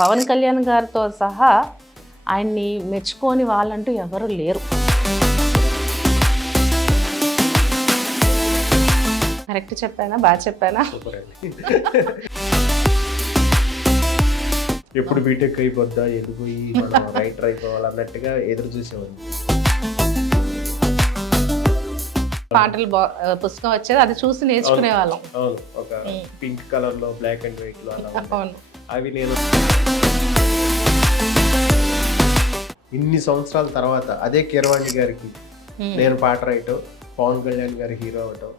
పవన్ కళ్యాణ్ గారితో సహా ఆయన్ని మెచ్చుకోని వాళ్ళంటూ ఎవరు లేరు. కరెక్ట్ చెప్పానా? బాగా చెప్పానా? ఎప్పుడు బీటెక్ అయిపోద్దా, ఎదిగిపోయి మనం రైటర్ అయిపోవాలన్నట్టుగా ఎదురు చూసేవాడిని. పాటలు పుస్తకం వచ్చేది, అది చూసి నేర్చుకునే వాళ్ళం. అవును, ఒక పింక్ కలర్ లో బ్లాక్ అండ్ వైట్ లో అలా అవును. అవి నేను ఇన్ని సంవత్సరాల తర్వాత అదే కీరవాణి గారికి నేను పాట రాయటం, పవన్ కళ్యాణ్ గారి హీరో అవటం.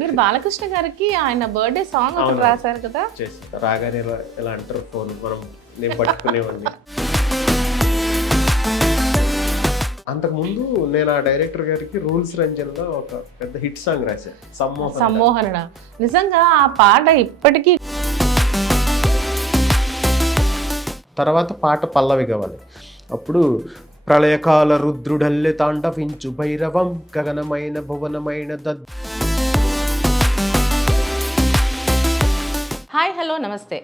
మీరు బాలకృష్ణ గారికి ఆయన బర్త్డే సాంగ్ ఒకటి రాశారు కదా? రాగానే ఇలా అంటారు ఫోన్, మనం నేను పట్టుకునేవాడిని. అంతకుముందు నేను ఆ డైరెక్టర్ గారికి రూల్స్ రంజన్లో ఒక పెద్ద హిట్ సాంగ్ రాశాను, సమ్మోహన. నిజంగా ఆ పాట ఇప్పటికీ. తర్వాత పాట పల్లవి కావాలి. అప్పుడు ప్రళయకాల రుద్రుడల్లె తాండవించు భైరవం గగనమైన భువనమైన హాయ్, హలో, నమస్తే,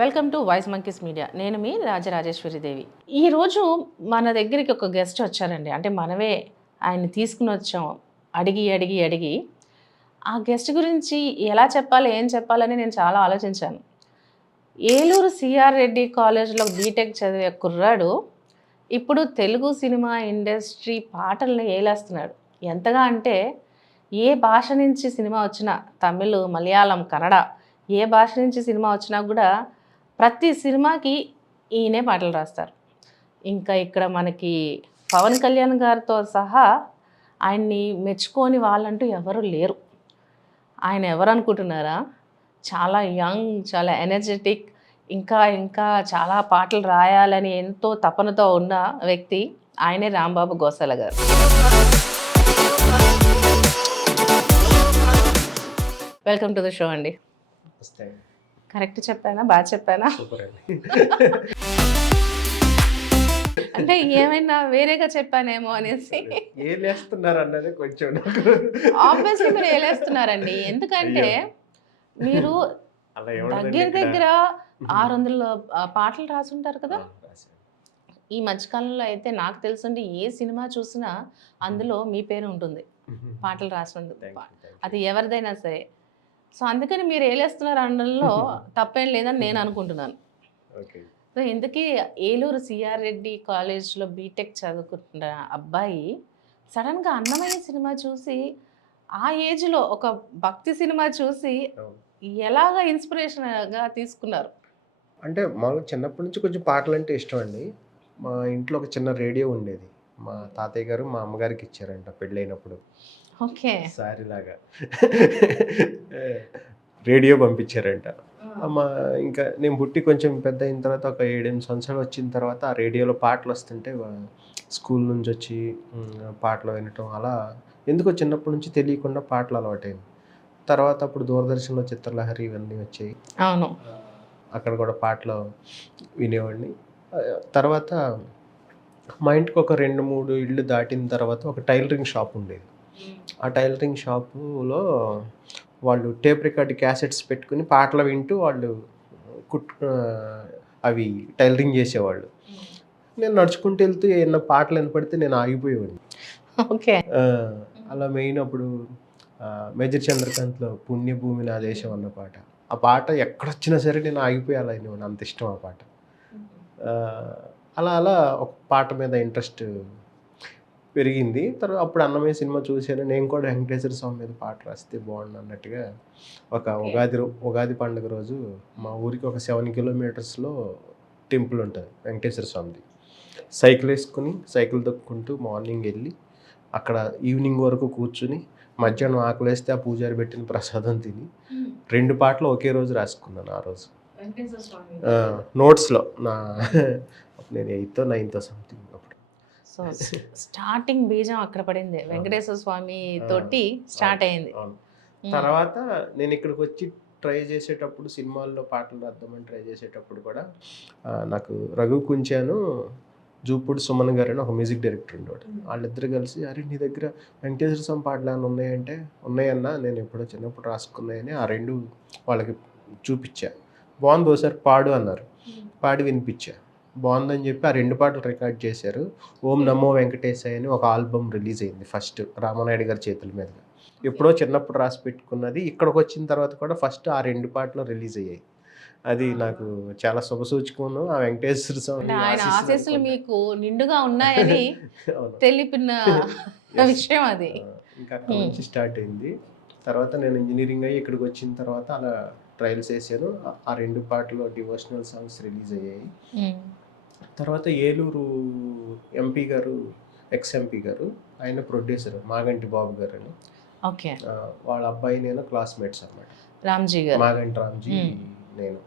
welcome to voice monkeys media. నేను మీ రాజరాజేశ్వరి దేవి. ఈరోజు మన దగ్గరికి ఒక గెస్ట్ వచ్చారండి. అంటే మనమే ఆయన్ని తీసుకుని వచ్చాం, అడిగి. ఆ గెస్ట్ గురించి ఎలా చెప్పాలి, ఏం చెప్పాలని నేను చాలా ఆలోచించాను. ఏలూరు సిఆర్ రెడ్డి కాలేజ్లో బీటెక్ చదివే కుర్రాడు ఇప్పుడు తెలుగు సినిమా ఇండస్ట్రీ పాటల్ని ఏలేస్తున్నాడు. ఎంతగా అంటే ఏ భాష నుంచి సినిమా వచ్చినా, తమిళ్, మలయాళం, కన్నడ, ఏ భాష నుంచి సినిమా వచ్చినా కూడా ప్రతి సినిమాకి ఈయనే పాటలు రాస్తారు. ఇంకా ఇక్కడ మనకి పవన్ కళ్యాణ్ గారితో సహా ఆయన్ని మెచ్చుకోని వాళ్ళంటూ ఎవరు లేరు. ఆయన ఎవరు అనుకుంటున్నారా? చాలా యంగ్, చాలా ఎనర్జెటిక్, ఇంకా చాలా పాటలు రాయాలని ఎంతో తపనతో ఉన్న వ్యక్తి ఆయనే రాంబాబు గోసాల గారు. వెల్కమ్ టు ద షో అండి. కరెక్ట్ చెప్పానా? బాగా చెప్పానా? అంటే ఏమైనా వేరేగా చెప్పానేమో అనేసి. ఆబ్వియస్లీ మీరు ఏలేస్తున్నారండి. ఎందుకంటే మీరు దగ్గర 600 పాటలు రాసుంటారు కదా. ఈ మధ్యకాలంలో అయితే నాకు తెలుసుండి ఏ సినిమా చూసినా అందులో మీ పేరు ఉంటుంది, పాటలు రాసి, అది ఎవరిదైనా సరే. సో అందుకని మీరు ఏలేస్తున్నారు అనడంలో తప్పేం లేదని నేను అనుకుంటున్నాను. సో ఇందుకీ ఏలూరు సిఆర్ రెడ్డి కాలేజ్లో బీటెక్ చదువుకుంటున్న అబ్బాయి సడన్గా అన్నమయ్య సినిమా చూసి, ఆ ఏజ్లో ఒక భక్తి సినిమా చూసి ఎలాగ ఇన్స్పిరేషన్గా తీసుకున్నారు? అంటే మాకు చిన్నప్పటి నుంచి కొంచెం పాటలు అంటే ఇష్టం అండి. మా ఇంట్లో ఒక చిన్న రేడియో ఉండేది, మా తాతయ్య గారు మా అమ్మగారికి ఇచ్చారంట పెళ్ళైనప్పుడు. ఓకే. సారీ లాగా రేడియో పంపించారంట. ఇంకా నేను పుట్టి కొంచెం పెద్ద అయిన తర్వాత ఒక 7-8 సంవత్సరాలు వచ్చిన తర్వాత ఆ రేడియోలో పాటలు వస్తుంటే స్కూల్ నుంచి వచ్చి పాటలు వినటం, అలా ఎందుకో చిన్నప్పటి నుంచి తెలియకుండా పాటలు అలవాటైంది. తర్వాత అప్పుడు దూరదర్శన్లో చిత్రలహరి ఇవన్నీ వచ్చాయి. అవును, అక్కడ కూడా పాటలు వినేవాడిని. తర్వాత మా ఇంటికి ఒక 2-3 ఇళ్ళు దాటిన తర్వాత ఒక టైలరింగ్ షాప్ ఉండేది. ఆ టైలరింగ్ షాపులో వాళ్ళు టేప్ రికార్డ్ క్యాసెట్స్ పెట్టుకుని పాటలు వింటూ వాళ్ళు అవి టైలరింగ్ చేసేవాళ్ళు. నేను నడుచుకుంటూ వెళ్తూ ఏమన్నా పాటలు వినపడితే నేను ఆగిపోయేవాడిని. ఓకే. అలా మెయిన్ అప్పుడు మేజర్ చంద్రకాంత్లో పుణ్యభూమి నా దేశం అన్న పాట, ఆ పాట ఎక్కడొచ్చినా సరే నేను ఆగిపోయాలి, అంత ఇష్టం ఆ పాట. అలా ఒక పాట మీద ఇంట్రెస్ట్ పెరిగింది. తర్వాత అప్పుడు అన్నమయ్య సినిమా చూశాను, నేను కూడా వెంకటేశ్వర స్వామి మీద పాట రాస్తే బాగుండు అన్నట్టుగా ఒక ఉగాది పండుగ రోజు మా ఊరికి ఒక 7 కిలోమీటర్స్లో టెంపుల్ ఉంటుంది వెంకటేశ్వర స్వామిది. సైకిల్ వేసుకుని సైకిల్ తొక్కుంటూ మార్నింగ్ వెళ్ళి అక్కడ ఈవినింగ్ వరకు కూర్చుని మధ్యాహ్నం ఆకలేస్తే ఆ పూజారి పెట్టిన ప్రసాదం తిని 2 పాటలు ఒకే రోజు రాసుకున్నాను. ఆ రోజు నోట్స్లో నేను 8th, 9th something. So starting బీజం అక్కడ పడింది, వెంకటేశ్వర స్వామి తోటి స్టార్ట్ అయింది. తర్వాత నేను ఇక్కడికి వచ్చి ట్రై చేసేటప్పుడు, సినిమాల్లో పాటలు రాద్దామని ట్రై చేసేటప్పుడు కూడా నాకు రఘు కుంచాను, జూపూడి సుమన్ గారు అని ఒక మ్యూజిక్ డైరెక్టర్ ఉండేవాడు. వాళ్ళిద్దరు కలిసి, అరే నీ దగ్గర వెంకటేశ్వర స్వామి పాటలు ఏమైనా ఉన్నాయంటే, ఉన్నాయన్నా, నేను ఎప్పుడో చిన్నప్పుడు రాసుకున్నాయని ఆ 2 వాళ్ళకి చూపించా. బాగుంది, ఒకసారి పాడు అన్నారు. పాడి వినిపించా. బాగుందని చెప్పి ఆ 2 పాటలు రికార్డ్ చేశారు. ఓం నమో వెంకటేశాయ అని ఒక ఆల్బమ్ రిలీజ్ అయింది ఫస్ట్ రామానాయుడు గారి చేతుల మీదుగా. ఎప్పుడో చిన్నప్పుడు రాసి పెట్టుకున్నది. ఇక్కడికి వచ్చిన తర్వాత కూడా ఫస్ట్ ఆ 2 పాటలు రిలీజ్ అయ్యాయి. అది నాకు చాలా శుభసూచకమును. ఆ వెంకటేశ్వర స్వామి అంటే ఆయన ఆశీస్సులు ఆశీస్సులు అనుకుంటా. మీకు నిండుగా ఉన్నాయని అవును. తెలిపిన Yes. విషయం అది. ఇంకా అక్కడ నుంచి స్టార్ట్ అయింది. తర్వాత నేను ఇంజనీరింగ్ అయ్యి ఇక్కడికి వచ్చిన తర్వాత అలా ట్రయల్స్ వేసాను. ఆ 2 పాటలు డివోషనల్ సాంగ్స్ రిలీజ్ అయ్యాయి. తర్వాత ఏలూరు ఎంపీ గారు, ఎక్స్ ఎంపీ గారు, ఆయన ప్రొడ్యూసర్ మాగంటి బాబు గారు అని. ఓకే. వాళ్ళ అబ్బాయి నేను క్లాస్మేట్స్ అనమాట. రామ్జీ గారు. మాగంటి రామ్జీ నేను.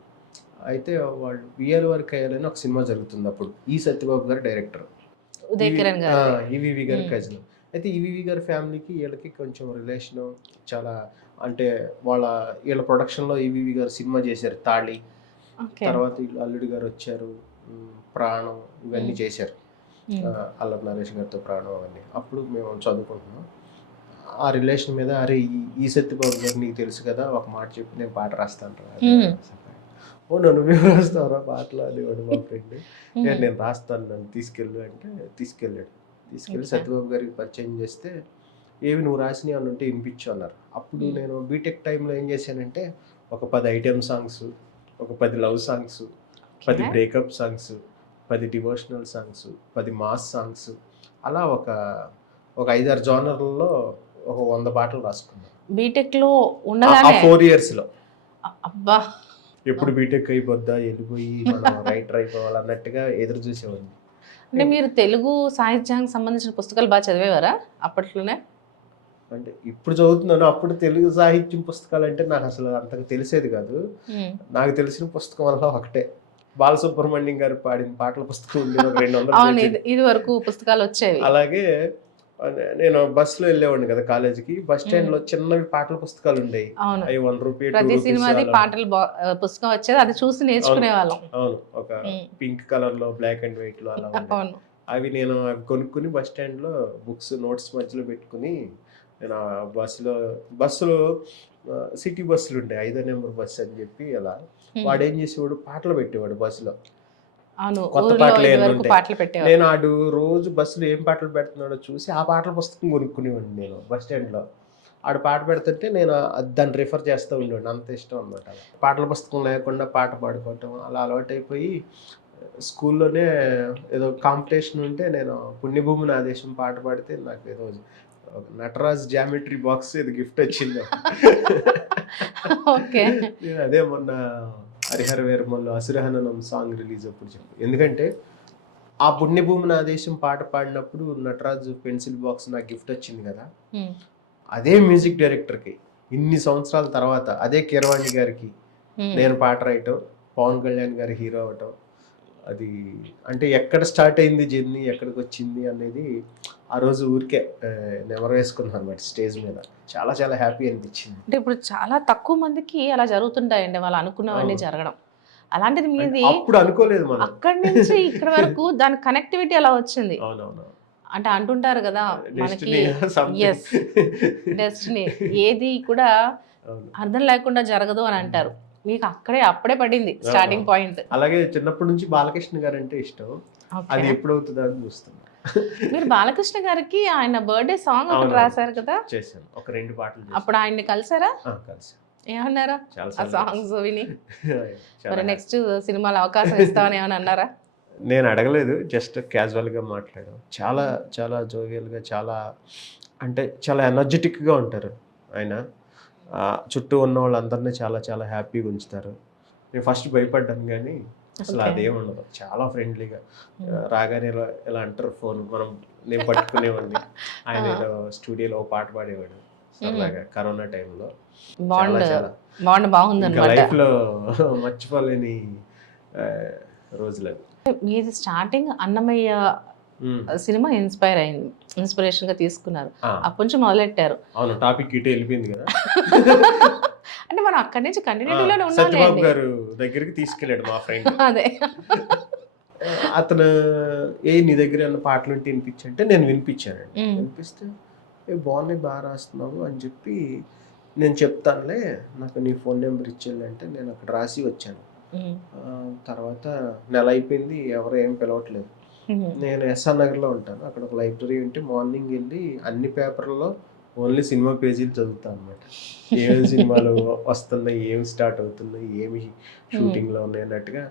అయితే వాళ్ళు విఎల్ వర్క్ అయ్యాలని ఒక సినిమా జరుగుతుంది అప్పుడు. ఈ సత్యబాబు గారు డైరెక్టర్, ఉదయ్ కిరణ్ గారు. ఈవీవి గారి కజిన్. అయితే ఈవీవి గారి ఫ్యామిలీకి వీళ్ళకి కొంచెం రిలేషన్ చాలా, అంటే వీళ్ళ ప్రొడక్షన్లో ఈవీవి గారు సినిమా చేశారు తాళి. తర్వాత వీళ్ళు అల్లుడు గారు వచ్చారు, ప్రాణం, ఇవన్నీ చేశారు. అల్లరి నరేష్ గారితో ప్రాణం అవన్నీ. అప్పుడు మేము చదువుకుంటున్నాం. ఆ రిలేషన్ మీద అరే ఈ సత్యబాబు గారు నీకు తెలుసు కదా, ఒక మాట చెప్పి నేను పాట రాస్తాను రా. ఓ నువ్వే రాస్తావురా పాటలు అనేవాడు మా ఫ్రెండ్. నేను రాస్తాను, నన్ను తీసుకెళ్ళు అంటే తీసుకెళ్ళి సత్యబాబు గారికి పరిచయం చేస్తే ఏవి నువ్వు రాసినవి అని ఉంటే వినిపించు అన్నారు. అప్పుడు నేను బీటెక్ టైంలో ఏం చేశానంటే ఒక 10 ఐటెం సాంగ్స్, ఒక 10 love songs, 10 breakup songs, 10 devotional songs, 10 mass songs, అలా ఒక 5-6 జోనర్లలో ఒక 100 పాటలు రాసుకున్నాను బీటెక్ లో ఉండగానే. 4 yearsలో. అబ్బా, ఎప్పుడు బీటెక్ అయిపోద్దా, వెళ్ళిపోయి మనం రైటర్ అయిపోవాలి అన్నట్టుగా ఎదురు చూసేవాడిని. అంటే మీరు తెలుగు సాహిత్యానికి సంబంధించిన పుస్తకాలు బాగా చదివేవారా అప్పట్లోనే? అంటే ఇప్పుడు చదువుతున్నాను, అప్పుడు తెలుగు సాహిత్యం పుస్తకాలు అంటే నాకు అసలు అంతగా తెలిసేది కాదు. నాకు తెలిసిన పుస్తకం వల్ల ఒకటే, బాలసుబ్రహ్మణ్యం గారు పాడిన పాటల పుస్తకం ఉంది, 200 ఇది వరకు పుస్తకాలు వచ్చేవి. అలాగే నేను బస్సులో వెళ్ళేవాడిని కదా కాలేజీకి, బస్ స్టాండ్ లో చిన్నవి పాటల పుస్తకాలు ఉండేవి. అవి 1 రూపీ, ప్రతి సినిమాది పాటల పుస్తకం వచ్చేది, అది చూసి నేర్చుకునే వాళ్ళం. అవును, ఒక పింక్ కలర్ లో, బ్లాక్ అండ్ వైట్ లో అలా. అవి నేను కొనుక్కుని బస్ స్టాండ్ లో బుక్స్ నోట్స్ మధ్యలో పెట్టుకుని నేను ఆ బస్సులో సిటీ బస్సులు ఉంటాయి, 5వ నెంబర్ బస్సు అని చెప్పి అలా. వాడు ఏం చేసేవాడు, పాటలు పెట్టేవాడు బస్సులో, కొత్త పాటలు పెట్టేవాడు. నేను ఆడు రోజు బస్సులో ఏం పాటలు పెడుతున్నాడో చూసి ఆ పాటల పుస్తకం కొనుక్కునేవాడిని నేను బస్ స్టాండ్లో. ఆడు పాట పెడుతుంటే నేను దాన్ని రిఫర్ చేస్తూ ఉండేవాడిని, అంత ఇష్టం అనమాట. పాటల పుస్తకం లేకుండా పాట పాడుకోవటం అలా అలవాటైపోయి స్కూల్లోనే ఏదో కాంపిటీషన్ ఉంటే నేను పుణ్యభూమి నా దేశం పాట పాడితే నాకు ఏదో నటరాజ్ జామెట్రీ బాక్స్ ఏదో గిఫ్ట్ వచ్చింది. నేను అదే మొన్న హరిహర వీరమల్లో అసురహననం సాంగ్ రిలీజ్ అప్పుడు చెప్పు, ఎందుకంటే ఆ పుణ్యభూమి నా దేశం పాట పాడినప్పుడు నటరాజ్ పెన్సిల్ బాక్స్ నాకు గిఫ్ట్ వచ్చింది కదా. అదే మ్యూజిక్ డైరెక్టర్కి ఇన్ని సంవత్సరాల తర్వాత, అదే కీరవాణి గారికి నేను పాట రాయటం, పవన్ కళ్యాణ్ గారి హీరో అవటం, అది అంటే ఎక్కడ స్టార్ట్ అయింది జర్నీ, ఎక్కడికి వచ్చింది అనేది ఆ రోజు ఊరికే నెమరు వేసుకున్నాను అనమాట స్టేజ్ మీద. చాలా చాలా హ్యాపీ అనిపించింది. అంటే ఇప్పుడు చాలా తక్కువ మందికి అలా జరుగుతుంటాయండి, వాళ్ళు అనుకున్నవన్నీ జరగడం. అలాంటిది మీది అప్పుడు అనుకోలేదు మనం, అక్కడి నుంచి ఇక్కడ వరకు దాని కనెక్టివిటీ అలా వచ్చింది. అవునవును. అంటే అంటుంటారు కదా మనకి, ఎస్ డెస్టినీ, ఏది కూడా అర్థం లేకుండా జరగదు అని అంటారు. మీకు అప్పుడే పడింది స్టార్టింగ్ పాయింట్. అలాగే చిన్నప్పటి నుంచి బాలకృష్ణ గారు అంటే ఇష్టం, అది ఎప్పుడవుతుందా అని చూస్తున్నా. మీరు బాలకృష్ణ గారికి ఆయన బర్త్డే సాంగ్ ఒకటి రాశారు కదా? చేశాను, ఒక 2 పాటలు. అప్పుడు ఆయన్ని కలిసారా? కలిసాను. ఏమన్నారా ఆ సాంగ్స్ విని? మరి నెక్స్ట్ సినిమాలో అవకాశం ఇస్తామని ఏమని అన్నారా? నేను అడగలేదు, జస్ట్ క్యాజువల్గా మాట్లాడాం. చాలా చాలా జోవియల్గా, చాలా అంటే చాలా ఎనర్జెటిక్గా ఉంటారు ఆయన. చుట్టూ ఉన్న వాళ్ళందరినీ చాలా చాలా హ్యాపీగా ఉంచుతారు. నేను ఫస్ట్ భయపడ్డాను కానీ అసలు అదేం ఉండదు, చాలా ఫ్రెండ్లీగా. రాగానే ఇలా అంటారు ఫోన్, నేను పట్టుకునేవాడిని. ఆయన ఏదో స్టూడియోలో ఓ పాట పాడేవాడు సరదాగా కరోనా టైంలో. లైఫ్లో మర్చిపోలేని రోజులు. మీది స్టార్టింగ్ అన్నమయ్య సినిమా ఇన్స్పిరేషన్ గా తీసుకున్నారు, అప్పటి నుంచి మొదలెట్టారు. అవును, టాపిక్ ఇటే వెళ్ళిపోయింది కదా. అంటే మనం అక్కడి నుంచి కంటిన్యూటీలోనే ఉన్నాం. సత్యబాబు గారు దగ్గరికి తీసుకెళ్ళాడు మా ఫ్రెండ్. అదే అతను నీ దగ్గర ఉన్న పాటలు ఉంటే వినిపించంటే నేను వినిపించానండి. వినిపిస్తే బాగున్నాయి, బాగా రాస్తున్నావు అని చెప్పి నేను చెప్తానులే, నాకు నీ ఫోన్ నెంబర్ ఇచ్చేయాలంటే నేను అక్కడ రాసి వచ్చాను. తర్వాత నెల అయిపోయింది, ఎవరు ఏం పిలవట్లేదు. నేను ఎస్ఆర్ నగర్లో ఉంటాను, అక్కడ ఒక లైబ్రరీ ఉంటే మార్నింగ్ వెళ్ళి అన్ని పేపర్లలో ఓన్లీ సినిమా పేజీలు చదువుతాను అనమాట. ఏమేమి సినిమాలు వస్తున్నాయి, ఏమి స్టార్ట్ అవుతున్నాయి, ఏమి షూటింగ్లో ఉన్నాయి అన్నట్టుగా.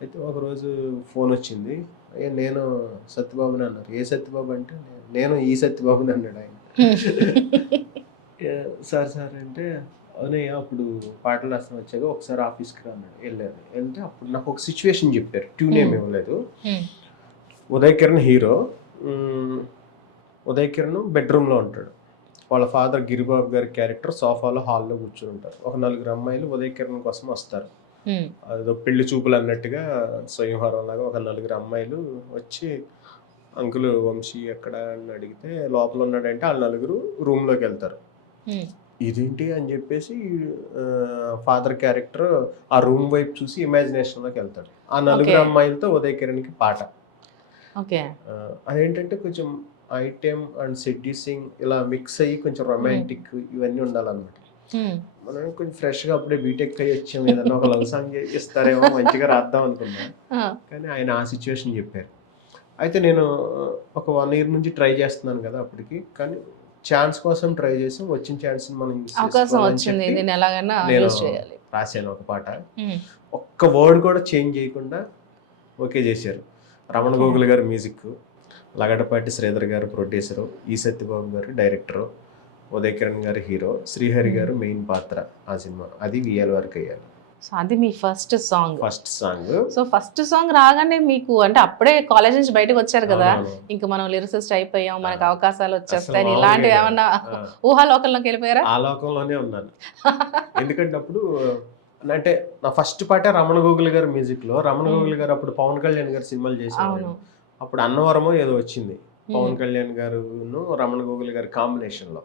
అయితే ఒకరోజు ఫోన్ వచ్చింది, నేను సత్యబాబుని అన్నారు. ఏ సత్యబాబు అంటే నేను ఈ సత్యబాబుని అన్నాడు ఆయన. సార్ సార్ అంటే అవునయ్య, అప్పుడు పాటలు రాసిన వచ్చాక ఒకసారి ఆఫీస్కి రా అన్నాడు. వెళ్ళాను. వెళ్తే అప్పుడు నాకు ఒక సిచ్యువేషన్ చెప్పారు, ట్యూన్ ఏమి ఇవ్వలేదు. ఉదయ్ కిరణ్ హీరో, ఉదయ్ కిరణ్ బెడ్రూమ్లో ఉంటాడు. వాళ్ళ ఫాదర్ గిరిబాబు గారి క్యారెక్టర్ సోఫాలో హాల్లో కూర్చొని ఉంటారు. ఒక 4 అమ్మాయిలు ఉదయ్ కిరణ్ కోసం వస్తారు. అదో పెళ్లి చూపులు అన్నట్టుగా స్వయంవరం లాగా ఒక 4 అమ్మాయిలు వచ్చి అంకుల్ వంశీ ఎక్కడ అని అడిగితే లోపల ఉన్నాడంటే వాళ్ళు 4 రూమ్లోకి వెళ్తారు. ఇదేంటి అని చెప్పేసి ఫాదర్ క్యారెక్టర్ ఆ రూమ్ వైపు చూసి ఇమాజినేషన్లోకి వెళ్తాడు. ఆ 4 అమ్మాయిలతో ఉదయ్ కిరణ్కి పాట. అదేంటంటే కొంచెం ఐటెం అండ్ సెడ్యూసింగ్ ఇలా మిక్స్ అయ్యి కొంచెం రొమాంటిక్ ఇవన్నీ ఉండాలన్నమాట. మనం కొంచెం ఫ్రెష్గా అప్పుడే బీటెక్ అయ్యి వచ్చాము, ఏదన్నా ఒక లవ్ సాంగ్ ఇస్తారేమో మంచిగా రాద్దాం అనుకున్నా. కానీ ఆయన ఆ సిచ్యువేషన్ చెప్పారు. అయితే నేను ఒక 1 year నుంచి ట్రై చేస్తున్నాను కదా అప్పటికి, కానీ ఛాన్స్ కోసం ట్రై చేసి వచ్చిన ఛాన్స్ మనం నేను రాశాను ఒక పాట. ఒక్క వర్డ్ కూడా చేంజ్ చేయకుండా ఓకే చేశారు. రమణ గోగుల్ గారు మ్యూజిక్, లగడపాటి శ్రీధర్ గారు ప్రొడ్యూసరు, ఈ సత్యబాబు గారు డైరెక్టరు, ఉదయ్ కిరణ్ గారు హీరో, శ్రీహరి గారు మెయిన్ పాత్ర ఆ సినిమా. అది వియ్యాల వరకు అయ్యాలి. సో అది మీ first song. So first song రాగానే మీకు అంటే అప్పుడే కాలేజ్ నుంచి బయటకు వచ్చారు కదా, ఇంకా మనం లిరిసిస్ట్ అయిపోయాం, మనకు అవకాశాలు వచ్చేస్తాయి, ఇలాంటివి ఏమన్నా ఊహాలోకంలోకి వెళ్ళిపోయారా? ఆ లోకంలోనే ఉన్నాను. ఎందుకంటే అప్పుడు అంటే నా ఫస్ట్ పాటే రమణ గోగుల్ గారి మ్యూజిక్ లో. రమణ గోగుల్ గారు అప్పుడు పవన్ కళ్యాణ్ గారు సినిమాలు చేసేవారు. అప్పుడు అన్నవరమో ఏదో వచ్చింది పవన్ కళ్యాణ్ గారు రమణ గోగుల్ గారి కాంబినేషన్ లో.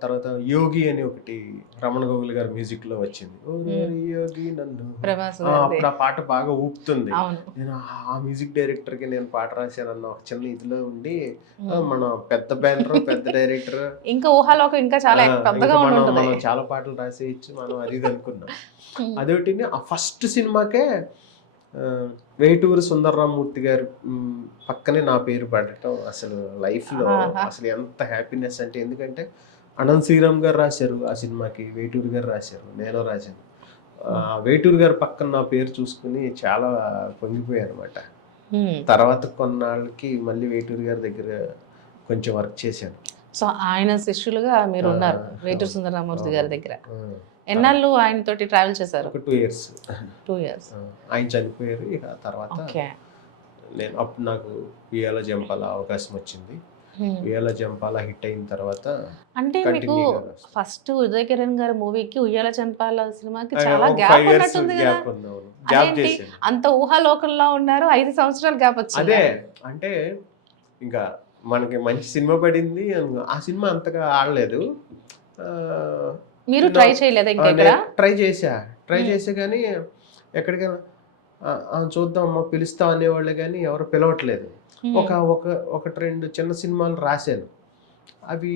తర్వాత యోగి అని ఒకటి రమణ గోగుల్ గారి మ్యూజిక్ లో వచ్చింది. యోగి నన్ను, అప్పుడు ఆ పాట బాగా ఊపుతుంది. నేను ఆ మ్యూజిక్ డైరెక్టర్ కి నేను పాట రాశానన్న ఒక చిన్న ఇదిలో ఉండి, మన పెద్ద బ్యానర్ పెద్ద డైరెక్టర్, ఇంకా ఊహాలోకం ఇంకా చాలా పెద్దగా మనం చాలా పాటలు రాసేయచ్చు మనం అది అనుకున్నాం. అదొకటి. ఆ ఫస్ట్ సినిమాకే వేటూరు సుందరరామూర్తి గారు పక్కనే నా పేరు పడటం అసలు లైఫ్లో అసలు ఎంత హ్యాపీనెస్ అంటే, ఎందుకంటే అనంత్ శ్రీరామ్ గారు రాశారు ఆ సినిమాకి, వేటూరు గారు రాశారు, నేను రాశాను. వేటూరు గారు పక్కన నా పేరు చూసుకుని చాలా పొంగిపోయారు అనమాట. తర్వాత కొన్నాళ్ళకి మళ్ళీ వేటూరు గారి దగ్గర కొంచెం వర్క్ చేశాను. సో ఆయన శిష్యులుగా మీరు ఉన్నారు వేటూరు సుందరరామూర్తి గారి దగ్గర. ఎన్నాళ్ళు ఆయనతోటి ట్రావెల్ చేశారు? ఒక 2 years. 2 years. ఆయన చనిపోయారు. ఇక తర్వాత నేను అప్పుడు నాకు ఉయ్యాల జంపాల అవకాశం వచ్చింది. ఉయ్యాల జంపాల హిట్ అయిన తర్వాత అంటే మీకు ఫస్ట్ ఉదయ్ కిరణ్ గారి మూవీకి ఉయ్యాల జంపాల సినిమాకి చాలా గ్యాప్ ఉన్నట్టుంది కదా. అంత ఊహాలోకంలో ఉన్నారు, 5 సంవత్సరాలు గ్యాప్ వచ్చింది. అదే అంటే ఇంకా మనకి మంచి సినిమా పడింది, ఆ సినిమా అంతగా ఆడలేదు. మీరు ట్రై చేయలేదా? ఇంకా ట్రై చేసా కానీ ఎక్కడికైనా చూద్దాం అమ్మా పిలుస్తా అనేవాళ్ళే కానీ ఎవరు పిలవట్లేదు. ఒకటి 2 చిన్న సినిమాలు రాశాను. అవి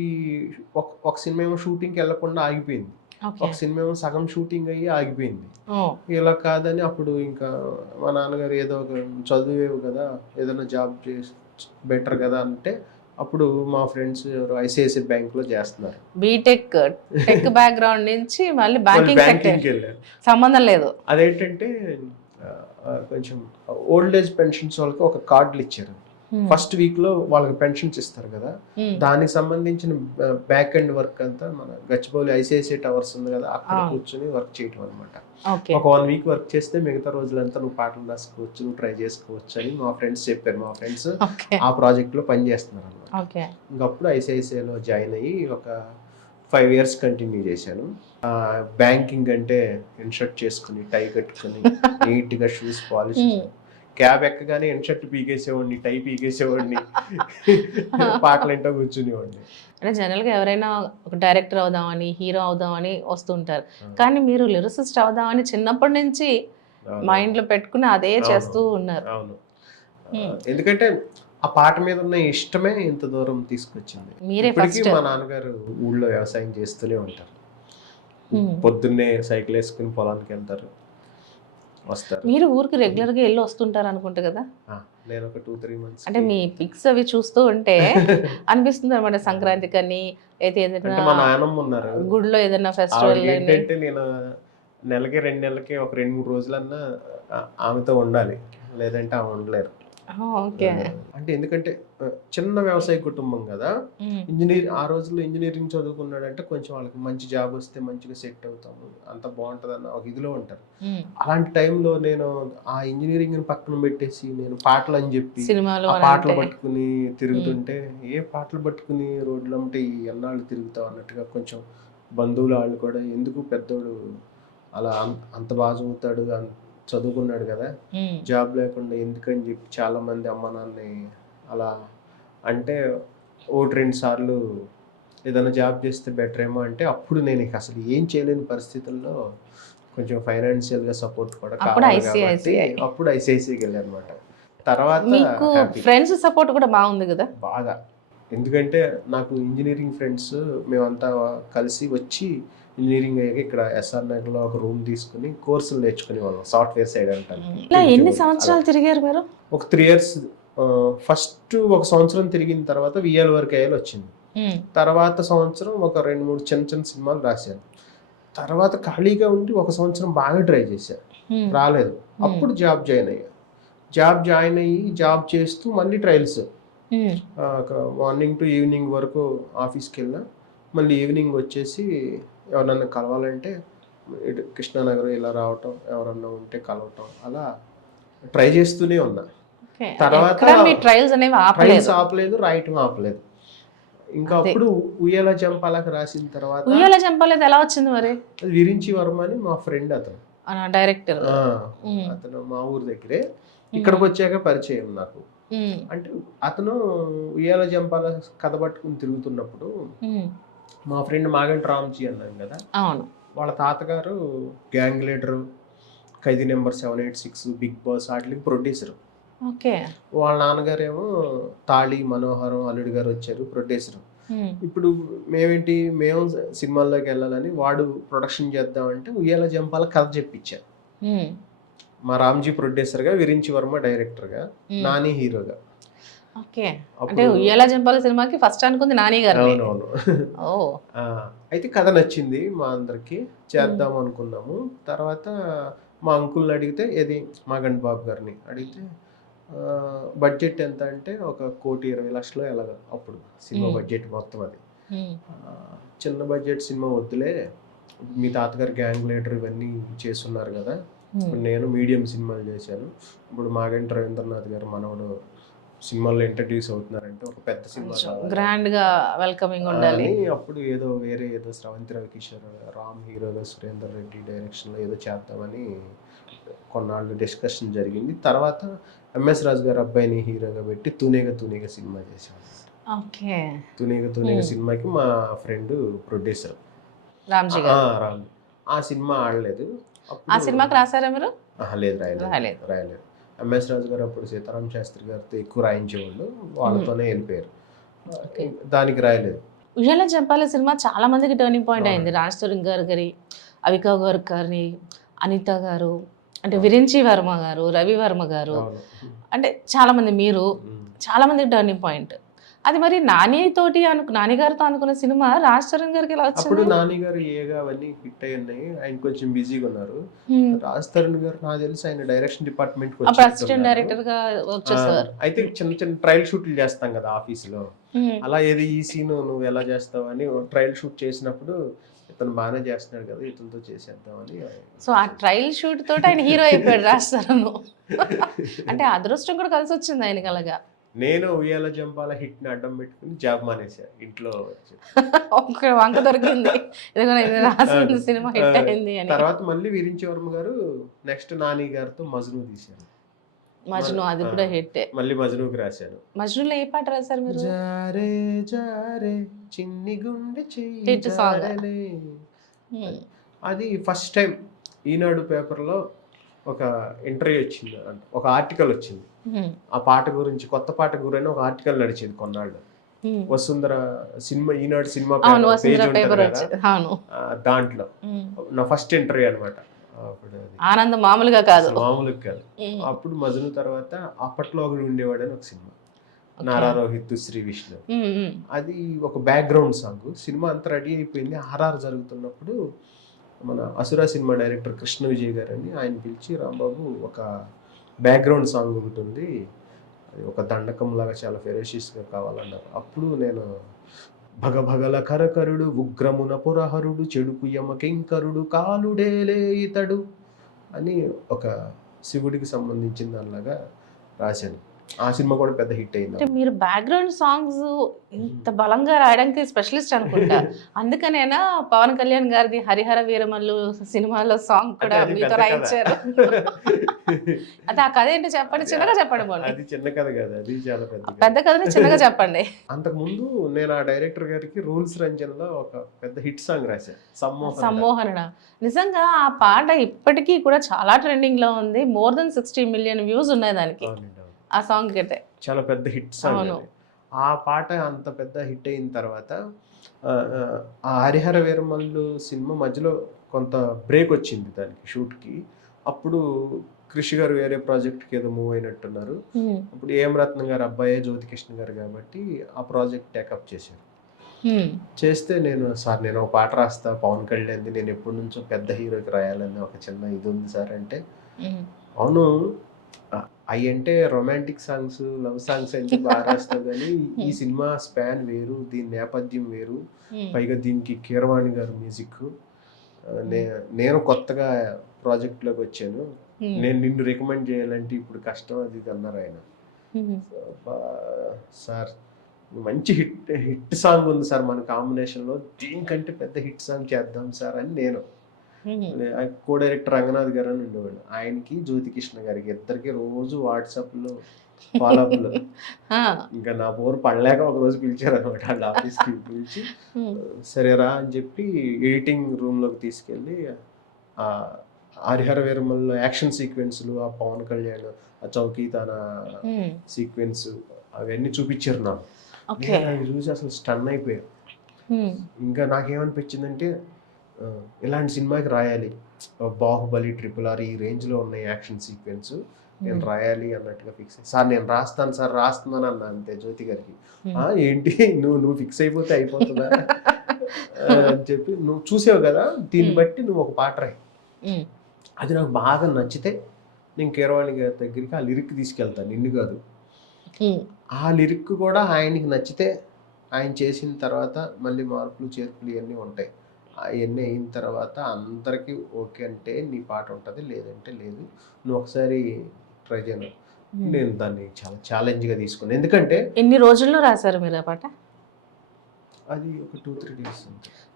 ఒక సినిమా ఏమో షూటింగ్కి వెళ్ళకుండా ఆగిపోయింది, ఒక సినిమా ఏమో సగం షూటింగ్ అయ్యి ఆగిపోయింది. ఇలా కాదని అప్పుడు ఇంకా మా నాన్నగారు ఏదో ఒక చదువేవు కదా, ఏదైనా జాబ్ చేసి బెటర్ కదా అంటే, అప్పుడు మా ఫ్రెండ్స్ ఐసిఐసిఐ బ్యాంక్ లో చేస్తున్నారు. బీటెక్ టెక్ బ్యాక్గ్రౌండ్ నుంచి మళ్ళీ బ్యాంకింగ్ వెళ్ళారు, సంబంధం లేదు. అదేంటంటే కొంచెం ఓల్డ్ ఏజ్ పెన్షన్స్ వాళ్ళకి ఒక కార్డులు ఇచ్చారు. ఫస్ట్ వీక్ లో వాళ్ళకి పెన్షన్స్ ఇస్తారు కదా, దానికి సంబంధించిన బ్యాక్ ఎండ్ వర్క్ అంతా మన గచ్చిబౌలి ఐసిఐసిఐ టవర్స్ ఉంది కదా, అక్కడ కూర్చొని వర్క్ చేయటం అనమాట. ఒక 1 week వర్క్ చేస్తే మిగతా రోజులంతా నువ్వు పాటలు రాసుకోవచ్చు, నువ్వు ట్రై చేసుకోవచ్చు అని మా ఫ్రెండ్స్ చెప్పారు. మా ఫ్రెండ్స్ ఆ ప్రాజెక్ట్ లో పని చేస్తున్నారు అనమాట. ఇంకప్పుడు ఐసిఐసిఐలో జాయిన్ అయ్యి ఒక 5 years కంటిన్యూ చేశాను. బ్యాంకింగ్ అంటే ఇన్షర్ట్ చేసుకుని టై కట్టుకుని నీట్ గా షూస్ పాలిష్, క్యాబ్ ఎక్కగానే ఇన్షర్ట్ పీకేసేవాడిని, టై పీకేసేవాడిని, పాటలు ఏంటో కూర్చునేవాడిని. అంటే జనరల్గా ఎవరైనా ఒక డైరెక్టర్ అవుదామని, హీరో అవుదామని వస్తుంటారు, కానీ మీరు లిరిసిస్ట్ అవుదామని చిన్నప్పటి నుంచి మైండ్ లో పెట్టుకుని అదే చేస్తూ ఉన్నారు. అవును, ఎందుకంటే ఆ పాట మీద ఉన్న ఇష్టమే ఇంత దూరం తీసుకొచ్చింది. మీరే ఇప్పటికీ ఫస్ట్ మా నాన్నగారు ఊళ్ళో వ్యవసాయం చేస్తూనే ఉంటారు. పొద్దున్నే సైకిల్ వేసుకుని పొలానికి వెళ్తారు, వస్తారు. మీరు ఊరికి రెగ్యులర్గా వెళ్ళి వస్తుంటారు అనుకుంటా కదా. నేను ఒక 2-3 మంత్స్ అంటే మీ పిక్స్ అవి చూస్తూ ఉంటే అనిపిస్తుంది అనమాట, సంక్రాంతికి అని అయితే అంటే ఏదైనా మా నాయనమ్మ ఉన్నారు. గుడిలో ఏదైనా ఫెస్టివల్ ఆవిడకి ఏంటంటే నేను నెలకి 2 నెలలకి ఒక 2-3 రోజులన్నా ఆమెతో ఉండాలి, లేదంటే ఆమె ఉండలేరు. ఓకే. అంటే ఎందుకంటే చిన్న వ్యవసాయ కుటుంబం కదా, ఆ రోజుల్లో ఇంజనీరింగ్ చదువుకున్నాడంటే కొంచెం వాళ్ళకి మంచి జాబ్ వస్తే మంచిగా సెట్ అవుతాము, అంత బాగుంటుంది అన్న ఒక ఇదిలో ఉంటారు. అలాంటి టైంలో నేను ఆ ఇంజనీరింగ్ పక్కన పెట్టేసి నేను పాటలు అని చెప్పి సినిమాలు ఆ పాటలు పట్టుకుని తిరుగుతుంటే, ఏ పాటలు పట్టుకుని రోడ్లు అంటే ఈ ఎన్నాళ్ళు తిరుగుతావు అన్నట్టుగా కొంచెం బంధువులు వాళ్ళు కూడా, ఎందుకు పెద్దోడు అలా అంత బాగా చదువుతాడు, చదువుకున్నాడు కదా, జాబ్ లేకుండా ఎందుకని చెప్పి చాలా మంది అమ్మ నాన్నని అలా అంటే 1-2 సార్లు ఏదైనా జాబ్ చేస్తే బెటర్ ఏమో అంటే, అప్పుడు నేను ఇక అసలు ఏం చేయలేని పరిస్థితుల్లో కొంచెం ఫైనాన్షియల్గా సపోర్ట్ కూడా కావాలి కాబట్టి అప్పుడు ఐసిఐసిఐకి వెళ్ళాను అనమాట. తర్వాత మీకు ఫ్రెండ్స్ సపోర్ట్ కూడా బాగుంది కదా. బాగా, ఎందుకంటే నాకు ఇంజనీరింగ్ ఫ్రెండ్స్ మేమంతా కలిసి వచ్చి ఇంజనీరింగ్ అయ్యాక ఇక్కడ ఎస్ఆర్ నగర్లో ఒక రూమ్ తీసుకుని కోర్సులు నేర్చుకునే వాళ్ళం, సాఫ్ట్వేర్ సైడ్ అంటాను. ఇలా ఎన్ని సంవత్సరాలు తిరిగారు మీరు? ఒక 3 years. ఫస్ట్ ఒక సంవత్సరం తిరిగిన తర్వాత విఎల్ వర్క్ అయ్యాలి వచ్చింది. తర్వాత సంవత్సరం ఒక 2-3 చిన్న సినిమాలు రాశాను. తర్వాత ఖాళీగా ఉండి ఒక సంవత్సరం బాగా ట్రై చేశాను, రాలేదు. అప్పుడు జాబ్ జాయిన్ అయ్యా. జాబ్ చేస్తూ మళ్ళీ ట్రయల్స్, మార్నింగ్ టు ఈవినింగ్ వరకు ఆఫీస్కి వెళ్ళినా, మళ్ళీ ఈవినింగ్ వచ్చేసి ఎవరన్నా కలవాలంటే ఇటు కృష్ణానగర్ ఇలా రావటం, ఎవరన్నా ఉంటే కలవటం, అలా ట్రై చేస్తూనే ఉన్నా. తర్వాత ట్రయల్స్ ఆపలేదు, రాయటం ఆపలేదు. ఇంకా అప్పుడు ఉయ్యాల చంపాలకు రాసిన తర్వాత, ఉయ్యాల చంపాలేదు ఎలా వచ్చింది మరి? విరించి వర్మ అని మా ఫ్రెండ్, అతను డైరెక్టర్, అతను మా ఊరు దగ్గరే, ఇక్కడికి వచ్చాక పరిచయం నాకు. అంటే అతను ఉయ్యాల జంపాల కథ పట్టుకుని తిరుగుతున్నప్పుడు, మా ఫ్రెండ్ మాగంటి రామ్జీ అన్నాను కదా, వాళ్ళ తాతగారు గ్యాంగ్ లీడరు, ఖైదీ నెంబర్ 786, బిగ్ బాస్ వాటికి ప్రొడ్యూసర్. వాళ్ళ నాన్నగారేమో తాళి, మనోహరం, అల్లుడి గారు వచ్చారు ప్రొడ్యూసర్. ఇప్పుడు మేము సినిమాల్లోకి వెళ్ళాలని వాడు ప్రొడక్షన్ చేద్దామంటే ఉయ్యాల జంపాల కథ చెప్పించారు. మా రామ్జీ ప్రొడ్యూసర్గా, విరించి వర్మ డైరెక్టర్గా, నాని హీరోగా. అంటే ఉయ్యాల జంపాల సినిమాకి ఫస్ట్ అనుకుంది నాని గారు. అవునవును. అయితే కథ నచ్చింది మా అందరికి, చేద్దాం అనుకున్నాము. తర్వాత మా అంకుల్ని అడిగితే, ఏది మాగంటి బాబు గారిని అడిగితే, బడ్జెట్ ఎంత అంటే 1,20,00,000 ఎలాగ అప్పుడు సినిమా బడ్జెట్ మొత్తం. అది చిన్న బడ్జెట్ సినిమా వద్దులే, మీ తాతగారు గ్యాంగ్ లీడర్ ఇవన్నీ చేస్తున్నారు కదా, ఇప్పుడు నేను మీడియం సినిమాలు చేశాను, ఇప్పుడు మాగంటి రవీంద్రనాథ్ గారు మనవడు సినిమాల్లో ఇంట్రడ్యూస్ అవుతున్నారంటే ఒక పెద్ద సినిమా గ్రాండ్ గా వెల్కమింగ్ ఉండాలి. అప్పుడు ఏదో స్రవంతి రవికిషోర్, రామ్ హీరోగా, సురేందర్ రెడ్డి డైరెక్షన్లో ఏదో చేద్దామని కొన్నాళ్ళు డిస్కషన్ జరిగింది. తర్వాత ఎంఎస్ రాజు గారు అబ్బాయిని హీరోగా పెట్టి తూనేగా సినిమా చేశాను. తూనేగా సినిమాకి మా ఫ్రెండ్ ప్రొడ్యూసర్ రామ్. ఆ సినిమా ఆడలేదు. ఆ సినిమాకి రాసారా మీరు? లేదు, రాయలేదు. ఎంఎస్ రాజు గారు అప్పుడు సీతారాం శాస్త్రి గారితో ఎక్కువ రాయించేవాళ్ళు, వాళ్ళతోనే వెళ్ళిపోయారు, దానికి రాయలేదు. ఉయ్యాల జంపాల సినిమా చాలా మందికి టర్నింగ్ పాయింట్ అయింది. రాజతరుణ్ గారి, అవికా గారి, అనిత గారు, అంటే విరించి వర్మ గారు, రవి వర్మ గారు, అంటే చాలా మంది, మీరు చాలా మందికి టర్నింగ్ పాయింట్ అది. మరి నానిగారితో అనుకున్న సినిమా రాజతరుణ్ గారికి ఎలా వచ్చింది? అప్పుడు నానిగారు ఏగా అవన్నీ హిట్ అయ్యాయి, ఆయన కొంచెం బిజీగా ఉన్నారు. రాజతరుణ్ గారు నాకు తెలిసి ఆయన డైరెక్షన్ డిపార్ట్మెంట్ అసిస్టెంట్ డైరెక్టర్ గా వచ్చేసారు. అయితే చిన్న ట్రయల్ షూట్లు చేస్తాం కదా ఆఫీసులో, అలా ఏది ఈ సీన్ నువ్వు ఎలా చేస్తావు అని ట్రయల్ షూట్ చేసినప్పుడు, ఇతను బాగానే చేస్తున్నాడు కదా, ఇతనితో చేసేద్దామని. సో ఆ ట్రయల్ షూట్ తోటి ఆయన హీరో అయిపోయాడు రాజతరుణ్. అంటే అదృష్టం కూడా కలిసి వచ్చింది ఆయనకి. అలాగా నేను ఉయ్యాల జంపాల హిట్ ని అడ్డం పెట్టుకుని జాబ్ మానేసా ఇంట్లో. ఒక వంక దొరికింది, సినిమా హిట్ అయింది అని. తర్వాత మళ్ళీ విరించి వర్మ గారు నెక్స్ట్ నాని గారితో మజ్ను తీశారు. మజ్ను అది కూడా హిట్. మళ్ళీ మజ్నుకి రాశాను. మజ్నులో ఏ పాట రాశారు మీరు? జారే జారే చిన్ని గుండె చెయ్యి, అది ఫస్ట్ టైం ఈనాడు పేపర్లో ఒక ఇంటర్వ్యూ వచ్చింది, ఒక ఆర్టికల్ వచ్చింది. ఆ పాట గురించి, కొత్త పాట గురైన ఒక ఆర్టికల్ నడిచేది కొన్నాళ్ళు. వసుంధర సినిమా, ఈనాడు సినిమా అవును, పేజ్ వసుంధర ఉంటుంది పేపర్ కదా, వచ్చేది. అవును. దాంట్లో నా ఫస్ట్ ఇంటర్వ్యూ అనమాట. అప్పుడు అది ఆనందం మామూలుగా కాదు. అసలు మామూలుగా కాదు. అప్పుడు మజను తర్వాత అప్పట్లో ఒకడు ఉండేవాడని ఒక సినిమా, నారా రోహిత్, శ్రీ విష్ణు. అది ఒక బ్యాక్గ్రౌండ్ సాంగ్. సినిమా అంతా రెడీ అయిపోయింది. ఆర్ఆర్ జరుగుతున్నప్పుడు మన అసురా సినిమా డైరెక్టర్ కృష్ణ విజయ్ గారు అని ఆయన పిలిచి, రాంబాబు ఒక బ్యాక్గ్రౌండ్ సాంగ్ ఉంటుంది, అది ఒక దండకం లాగా చాలా ఫెరోషియస్గా కావాలన్నారు. అప్పుడు నేను భగభగల కరకరుడు ఉగ్రమున పురహరుడు చెడుకు యమకింకరుడు కాలుడేలే ఇతడు అని ఒక శివుడికి సంబంధించిన దానిలాగా రాశాను. ఆ సినిమా కూడా పెద్ద హిట్ అయింది. అంటే మీరు బ్యాక్గ్రౌండ్ సాంగ్స్ ఇంత బలంగా రాయడానికి స్పెషలిస్ట్ అనుకుంటా. అందుకనేనా పవన్ కళ్యాణ్ గారిది హరిహర వీరమల్లు సినిమాలో సాంగ్ కూడా మీతో రాయించారు? అదే ఆ కథ ఏంటో చెప్పండి, చిన్నగా చెప్పండి. పోనీ అది చిన్న కథ కాదు, అది చాలా పెద్ద కథని చిన్నగా చెప్పండి. అంతకుముందు నేను ఆ డైరెక్టర్ గారికి రూల్స్ రంజన్లో ఒక పెద్ద హిట్ సాంగ్ రాశాను, సమ్మోహన. నిజంగా ఆ పాట ఇప్పటికీ కూడా చాలా ట్రెండింగ్ లో ఉంది. మోర్ దెన్ 60 మిలియన్ వ్యూస్ ఉన్నాయి దానికి. ఆ సాంగ్ అయితే చాలా పెద్ద హిట్ సాంగ్. ఆ పాట అంత పెద్ద హిట్ అయిన తర్వాత ఆ హరిహర వీరమల్లు సినిమా మధ్యలో కొంత బ్రేక్ వచ్చింది దానికి షూట్కి. అప్పుడు కృషి గారు వేరే ప్రాజెక్ట్కి ఏదో మూవ్ అయినట్టున్నారు. అప్పుడు ఏం రత్నం గారు అబ్బాయే జ్యోతికృష్ణ గారు కాబట్టి ఆ ప్రాజెక్ట్ టేకప్ చేశారు. చేస్తే నేను ఒక పాట రాస్తా పవన్ కళ్యాణ్ది, నేను ఎప్పటి నుంచో పెద్ద హీరోకి రాయాలని ఒక చిన్న ఇది ఉంది సార్ అంటే, అవును అవి అంటే రొమాంటిక్ సాంగ్స్, లవ్ సాంగ్స్ అంటే బాగా రాస్తావు, కానీ ఈ సినిమా స్పాన్ వేరు, దీని నేపథ్యం వేరు, పైగా దీనికి కీరవాణి గారు మ్యూజిక్, నేను కొత్తగా ప్రాజెక్ట్లోకి వచ్చాను, నేను నిన్ను రికమెండ్ చేయాలంటే ఇప్పుడు కష్టం అది ఇది అన్నారు ఆయన. సార్ మంచి హిట్ సాంగ్ ఉంది సార్ మన కాంబినేషన్లో, దీనికంటే పెద్ద హిట్ సాంగ్ చేద్దాం సార్ అని నేను. కో డైరెక్టర్ రంగనాథ్ గారు అని ఉండేవాళ్ళు, ఆయనకి జ్యోతికృష్ణ గారికి ఇద్దరికి రోజు వాట్సాప్లో ఫాలోఅప్లు. ఇంకా నా బోర్ పడలేక ఒక రోజు పిలిచారు అనమాట వాళ్ళ ఆఫీస్కి. పిలిచి సరేరా అని చెప్పి ఎడిటింగ్ రూమ్లోకి తీసుకెళ్ళి ఆ హరిహర వీరమల్లో యాక్షన్ సీక్వెన్స్లు, ఆ పవన్ కళ్యాణ్ ఆ చౌకీతాన సీక్వెన్స్ అవన్నీ చూపించారు నాకు. అవి చూసి అసలు స్టన్ అయిపోయారు. ఇంకా నాకేమనిపించిందంటే ఇలాంటి సినిమాకి రాయాలి, బాహుబలి, RRR ఈ రేంజ్లో ఉన్న యాక్షన్ సీక్వెన్స్ నేను రాయాలి అన్నట్టుగా ఫిక్స్ అయ్యి, సార్ నేను రాస్తున్నాను అన్నా అంతే జ్యోతి గారికి. ఏంటి నువ్వు ఫిక్స్ అయిపోతే అయిపోతుందా అని చెప్పి, నువ్వు చూసావు కదా దీన్ని బట్టి నువ్వు ఒక పాట రాయి, అది నాకు బాగా నచ్చితే నేను కీరవాణి గారి దగ్గరికి ఆ లిరిక్ తీసుకెళ్తాను, నిన్ను కాదు. ఆ లిరిక్ కూడా ఆయనకి నచ్చితే ఆయన చేసిన తర్వాత మళ్ళీ మార్పులు చేర్పులు ఇవన్నీ ఉంటాయి. అవన్నీ అయిన తర్వాత అందరికీ ఓకే అంటే నీ పాట ఉంటుంది, లేదంటే లేదు, నువ్వు ఒకసారి ట్రై చేయను. నేను దాన్ని చాలా ఛాలెంజ్గా తీసుకున్నాను. ఎందుకంటే ఎన్ని రోజుల్లో రాశారు మీరు ఆ పాట? అది ఒక 2-3 డేస్.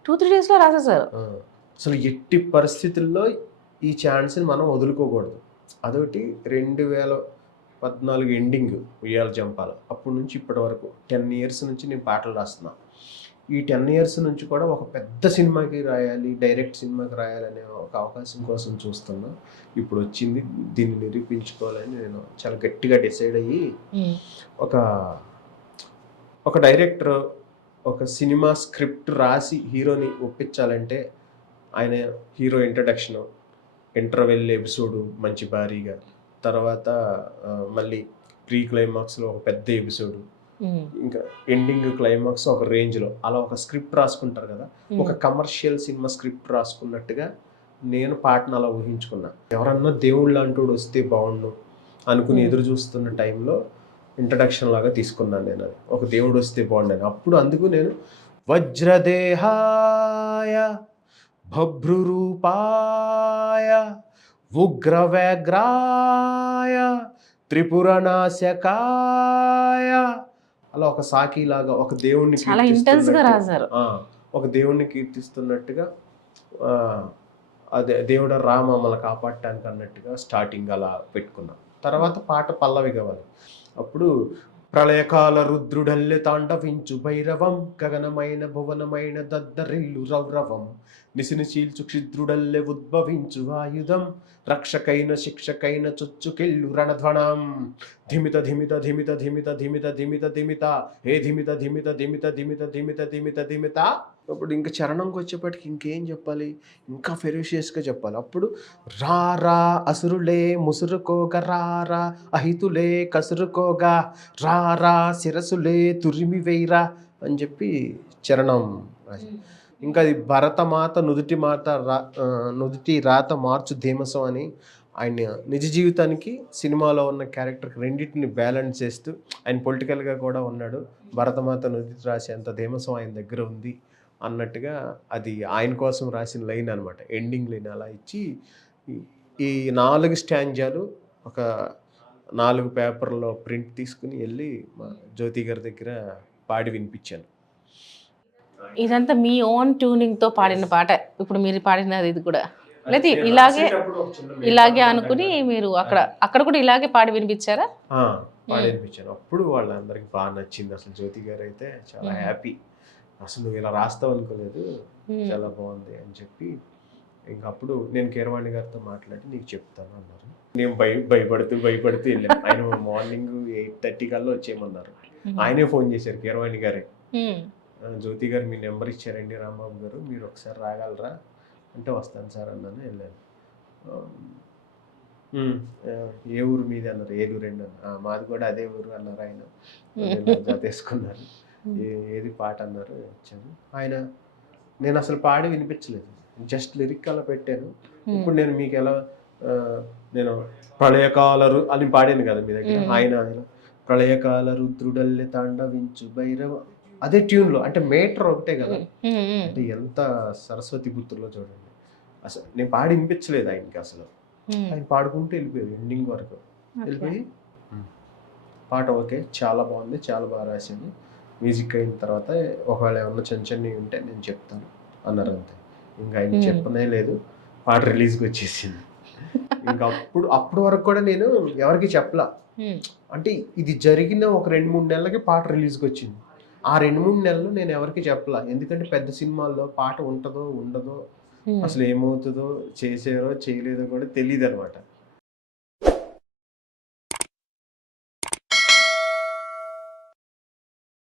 2-3 డేస్లో రాసేసారు? అసలు ఎట్టి పరిస్థితుల్లో ఈ ఛాన్స్ని మనం వదులుకోకూడదు. అదొకటి 2014 ఎండింగ్ ఉయ్యాల జంపాల, అప్పటి నుంచి ఇప్పటి వరకు 10 years నుంచి నేను పాటలు రాస్తున్నా. ఈ 10 years నుంచి కూడా ఒక పెద్ద సినిమాకి రాయాలి, డైరెక్ట్ సినిమాకి రాయాలనే ఒక అవకాశం కోసం చూస్తున్నా. ఇప్పుడు వచ్చింది, దీన్ని నిరూపించుకోవాలని నేను చాలా గట్టిగా డిసైడ్ అయ్యి, ఒక డైరెక్టర్ ఒక సినిమా స్క్రిప్ట్ రాసి హీరోని ఒప్పించాలంటే ఆయన హీరో ఇంట్రడక్షన్, ఇంటర్వెల్ ఎపిసోడు మంచి భారీగా, తర్వాత మళ్ళీ ప్రీ క్లైమాక్స్లో ఒక పెద్ద ఎపిసోడు, ఇంకా ఎండింగ్ క్లైమాక్స్ ఒక రేంజ్లో, అలా ఒక స్క్రిప్ట్ రాసుకుంటారు కదా, ఒక కమర్షియల్ సినిమా స్క్రిప్ట్ రాసుకున్నట్టుగా నేను పాటను అలా ఊహించుకున్నా. ఎవరన్నా దేవుళ్ళు లాంటి వస్తే బాగుండు అనుకుని ఎదురు చూస్తున్న టైంలో ఇంట్రడక్షన్ లాగా తీసుకున్నాను నేను. అది ఒక దేవుడు వస్తే బాగుండని. అప్పుడు అందుకు నేను వజ్రదేహాయ భభ్రురూపాయ ఉగ్రవ్యాఘ్రాయ త్రిపురనాశకాయ అలా ఒక సాకిలాగా ఒక దేవుణ్ణి ఒక దేవుణ్ణి కీర్తిస్తున్నట్టుగా, అదే దేవుడు రా మమ్మల్ని కాపాడటానికి అన్నట్టుగా స్టార్టింగ్ అలా పెట్టుకున్నాం. తర్వాత పాట పల్లవి కావాలి. అప్పుడు ప్రళయకాల రుద్రుడల్లె తాండవించు భైరవం గగనమైన భువనమైన దద్దరిల్లు రౌరవం నిసిని చీల్చు క్షిద్రుడల్లె ఉద్భవించు ఆయుధం రక్షకైన శిక్షకైన చొచ్చుకెళ్ళు రణధ్వనం ధిమిత ధిమిత ధిమిత ధిమిత ధిమిత ధిమిత ధిమిత హే ధిమిత ధిమిత ధిమిత ధిమిత ధిమిత ధిమిత ధిమిత. అప్పుడు ఇంకా చరణంకి వచ్చేప్పటికి ఇంకేం చెప్పాలి, ఇంకా ఫెరోషియస్గా చెప్పాలి. అప్పుడు రా రా అసురులే ముసురుకోగా రా రా అహితులే కసురుకోగా రా రా శిరసులే తురిమి వేయరా అని చెప్పి చరణం రాసి. ఇంకా అది భరతమాత నుదుటి రాత మార్చు ధీమసం అని ఆయన నిజ జీవితానికి సినిమాలో ఉన్న క్యారెక్టర్కి రెండింటిని బ్యాలెన్స్ చేస్తూ ఆయన పొలిటికల్గా కూడా ఉన్నాడు. భరతమాత నుదుటి రాసే అంత ధీమసం ఆయన దగ్గర ఉంది అన్నట్టుగా అది ఆయన కోసం రాసిన లైన్ అనమాట. ఎండింగ్ లైన్ అలా ఇచ్చి ఈ 4 స్టాంజాలు ఒక 4 పేపర్లో ప్రింట్ తీసుకుని వెళ్ళి మా జ్యోతి గారి దగ్గర పాడి వినిపించాను. ఇదంతా మీ ఓన్ ట్యూనింగ్తో పాడిన పాట ఇప్పుడు మీరు పాడినది ఇది కూడా, లేదా ఇలాగే అనుకుని మీరు అక్కడ కూడా ఇలాగే పాడి వినిపించారా? పాడి వినిపించాను. అప్పుడు వాళ్ళందరికీ బాగా నచ్చింది. అసలు జ్యోతి గారు అయితే చాలా హ్యాపీ, అసలు నువ్వు ఇలా రాస్తావు అనుకోలేదు, చాలా బాగుంది అని చెప్పి ఇంకా అప్పుడు నేను కీరవాణి గారితో మాట్లాడి నీకు చెప్తాను అన్నారు. నేను భయపడుతూ వెళ్ళాను. ఆయన మార్నింగ్ 8:30 కల్లా వచ్చేయమన్నారు. ఆయనే ఫోన్ చేశారు, కీరవాణి గారే. జ్యోతి గారు మీ నెంబర్ ఇచ్చారండి రాంబాబు గారు, మీరు ఒకసారి రాగలరా అంటే వస్తాను సార్ అన్నాను. వెళ్ళాను. ఏ ఊరు మీది అన్నారు. ఏలూరు అండి అన్నారు. మాది కూడా అదే ఊరు అన్నారు ఆయన. జతేసుకున్నారు. ఏది పాట అన్నారు. వచ్చాను. ఆయన నేను అసలు పాడి వినిపించలేదు, జస్ట్ లిరిక్ అలా పెట్టాను. ఇప్పుడు నేను మీకు ఎలా నేను ప్రళయకాలరు అని పాడాను కదా మీ దగ్గర, ఆయన ప్రళయకాల రుద్రుడల్లె తాండవించు భైరవ అదే ట్యూన్లో, అంటే మేటర్ ఒకటే కదా. అంటే ఎంత సరస్వతి పుత్రులో చూడండి. అసలు నేను పాడి వినిపించలేదు ఆయనకి అసలు. ఆయన పాడుకుంటూ వెళ్ళిపోయారు ఎండింగ్ వరకు. వెళ్ళిపోయి పాట ఓకే చాలా బాగుంది, చాలా బాగా రాసింది, మ్యూజిక్ అయిన తర్వాత ఒకవేళ ఏమన్నా చిన్న ఉంటే నేను చెప్తాను అన్నారు. అంతే. ఇంకా ఆయన చెప్పనే లేదు, పాట రిలీజ్కి వచ్చేసింది. ఇంకా అప్పుడు వరకు కూడా నేను ఎవరికి చెప్పలా. అంటే ఇది జరిగిన ఒక 2-3 నెలలకి పాట రిలీజ్కి వచ్చింది. ఆ 2-3 నెలలు నేను ఎవరికి చెప్పలా. ఎందుకంటే పెద్ద సినిమాల్లో పాట ఉంటుందో ఉండదో, అసలు ఏమవుతుందో చేసారో చేయలేదో కూడా తెలియదు అనమాట.